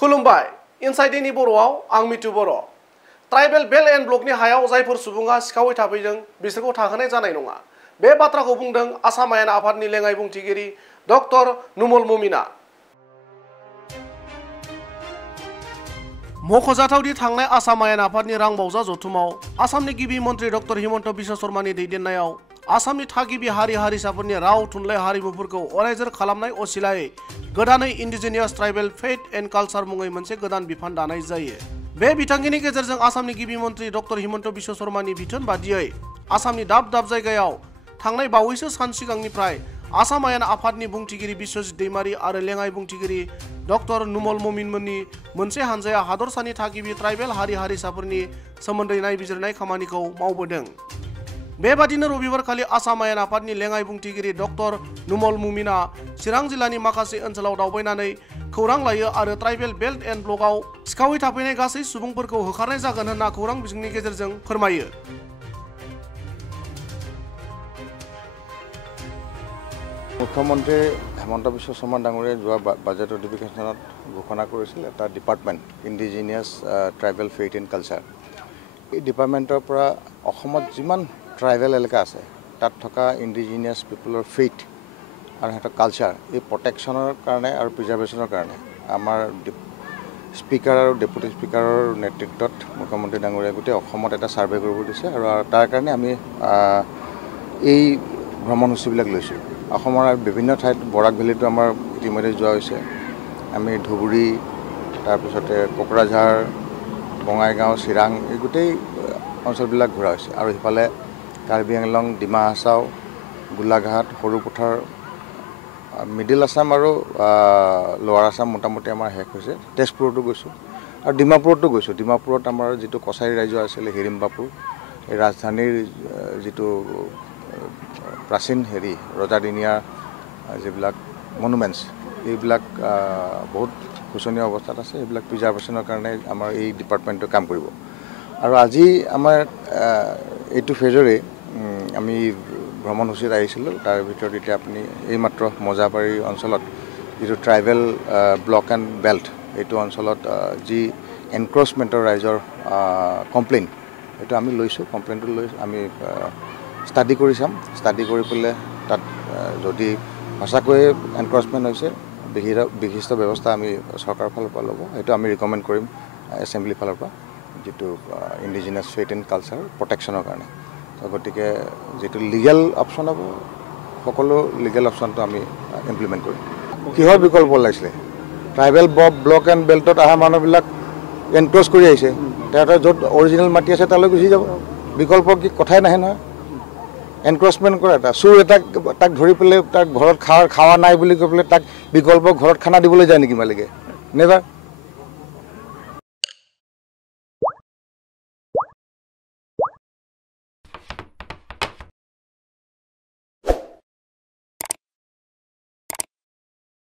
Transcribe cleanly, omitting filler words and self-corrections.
खुलुमबाय इनसाइडनि बर'आव आं मिथु बर'। ट्राइबेल बेल्ट एन्ड ब्लकनि हायाव जायफोर सुबुङा सिखावै थाफैदों बिसोरखौ थाहोनाय जानाय नङा। बे बाथ्राखौ बुंदों आसाम आयेन आफादनि लेङाइ बुंथिगिरि डक्टर नुमल मुमिना। मख'जाथावदि थांनाय आसाम आयेन आफादनि रांबावजा जथुमाव आसामनि गिबि मन्त्रि डक्टर हिमन्त बिश्व शर्मानि दैदेननायाव आसामनि थागिबि हारि हारिसाफोरनि राव थुनलाइ हारिमुफोरखौ अरायजोर खालामनाय असिलायै गोदानै indigenous tribal faith end culture मुङै मोनसे गोदान बिफान दानाय जायो। बे बिथांखिनि गेजेरजों आसामनि गिबि मन्त्रि डक्टर हिमन्त बिश्व शर्मानि बिथोन बादियै आसामनि दाब दाब जायगायाव थांनाय बावैसो सान सिगांनिफ्राय आसाम आयेन आफादनि बुंथिगिरि बिश्वजित दैमारी आरो लेङाइ बुंथिगिरि डक्टर नुमल मुमिनमोननि मोनसे हानजाया हादरसानि थागिबि ट्राइबेल हारि हारिसाफोरनि सोमोन्दै नायबिजिरनाय खामानिखौ मावबोदों। बेबादिनो रबिबारखालि आसाम आयेन आफादनि लेङाइ बुंथिगिरि डक्टर नुमल मुमिना चिरां जिल्लानि माखासे ओनसोलाव दावबायनानै खौरां लायो आरो ट्राइबेल बेल्ट एन्ड ब्लकआव सिखावै थाफैनाय गासै सुबुंफोरखौ होखारनाय जागोन होनना खौरां बिजोंनि गेजेरजों फोरमायो। मुख्यमंत्री हेमंत बिश्व शर्मा डांगरिया जो बाजेट अधिवेशनत घोषणा करिছিল এটা department indigenous tribal faith and culture. এই ডিপাৰ্টমেণ্টৰ পৰা অসমত যিমান ট্ৰাইবেল এলেকা আছে তাত থকা ইণ্ডিজিনিয়াছ পিপলৰ ফেথ আৰু সিহঁতৰ কালচাৰ এই প্ৰটেকশ্যনৰ কাৰণে আৰু প্ৰিজাৰ্ভেশ্যনৰ কাৰণে আমাৰ স্পীকাৰ আৰু ডেপুটি স্পীকাৰৰ নেতৃত্বত মুখ্যমন্ত্ৰী ডাঙৰীয়া গোটেই অসমত এটা ছাৰ্ভে কৰিব দিছে আৰু তাৰ কাৰণে আমি এই ভ্ৰমণসূচীবিলাক লৈছোঁ। অসমৰ বিভিন্ন ঠাইত বৰাক ভেলীটো আমাৰ ইতিমধ্যে যোৱা হৈছে। আমি ধুবুৰী তাৰপিছতে কোকৰাঝাৰ বঙাইগাঁও চিৰাং এই গোটেই অঞ্চলবিলাক ঘূৰা হৈছে আৰু ইফালে কাৰ্বি আংলং ডিমা হাছাও গোলাঘাট সৰুপথাৰ মিডিল আছাম আৰু লোৱাৰ আছাম মোটামুটি আমাৰ শেষ হৈছে। তেজপুৰতো গৈছোঁ আৰু ডিমাপুৰতো গৈছোঁ। ডিমাপুৰত আমাৰ যিটো কছাৰী ৰাজ্য আছিলে হিৰিম্বাপুৰ এই ৰাজধানীৰ যিটো প্ৰাচীন ৰজাদিনীয়া যিবিলাক মনুমেণ্টছ এইবিলাক বহুত শোচনীয় অৱস্থাত আছে। এইবিলাক প্ৰিজাৰ্ভেশ্যনৰ কাৰণে আমাৰ এই ডিপাৰ্টমেণ্টটো কাম কৰিব। আৰু আজি আমাৰ এইটো ফেজৰে আমি ভ্ৰমণসূচীত আহিছিলোঁ। তাৰ ভিতৰত এতিয়া আপুনি এইমাত্ৰ মজাবাৰী অঞ্চলত যিটো ট্ৰাইবেল ব্লক এণ্ড বেল্ট এইটো অঞ্চলত যি এনক্ৰচমেণ্টৰ ৰাইজৰ কমপ্লেইন এইটো আমি লৈছোঁ। কমপ্লেইনটো লৈ আমি ষ্টাডি কৰি চাম। ষ্টাডি কৰি পেলাই তাত যদি সঁচাকৈয়ে এনক্ৰচমেণ্ট হৈছে বিশিষ্ট ব্যৱস্থা আমি চৰকাৰৰ ফালৰ পৰা ল'ব। সেইটো আমি ৰিকমেণ্ড কৰিম এছেম্বলি ফালৰ পৰা যিটো ইণ্ডিজিনিয়াছ ফেথ এণ্ড কালচাৰ প্ৰটেকশ্যনৰ কাৰণে। গতিকে যিটো লিগেল অপশ্যন হ'ব সকলো লিগেল অপশ্যনটো আমি ইমপ্লিমেণ্ট কৰিম। কিহৰ বিকল্প লাগিছিলে? ট্ৰাইবেল ব্লক এণ্ড বেল্টত অহা মানুহবিলাক এনক্ৰচ কৰি আহিছে। তেহেঁতৰ য'ত অৰিজিনেল মাটি আছে তালৈ গুচি যাব। বিকল্প কি কথাই নাহে নহয়। এনক্ৰচমেণ্ট কৰা এটা চোৰ তাক ধৰি পেলাই তাক ঘৰত খাৱা নাই বুলি কৈ পেলাই তাক বিকল্প ঘৰত খানা দিবলৈ যায় নেকি মালিকে? নেভাৰ।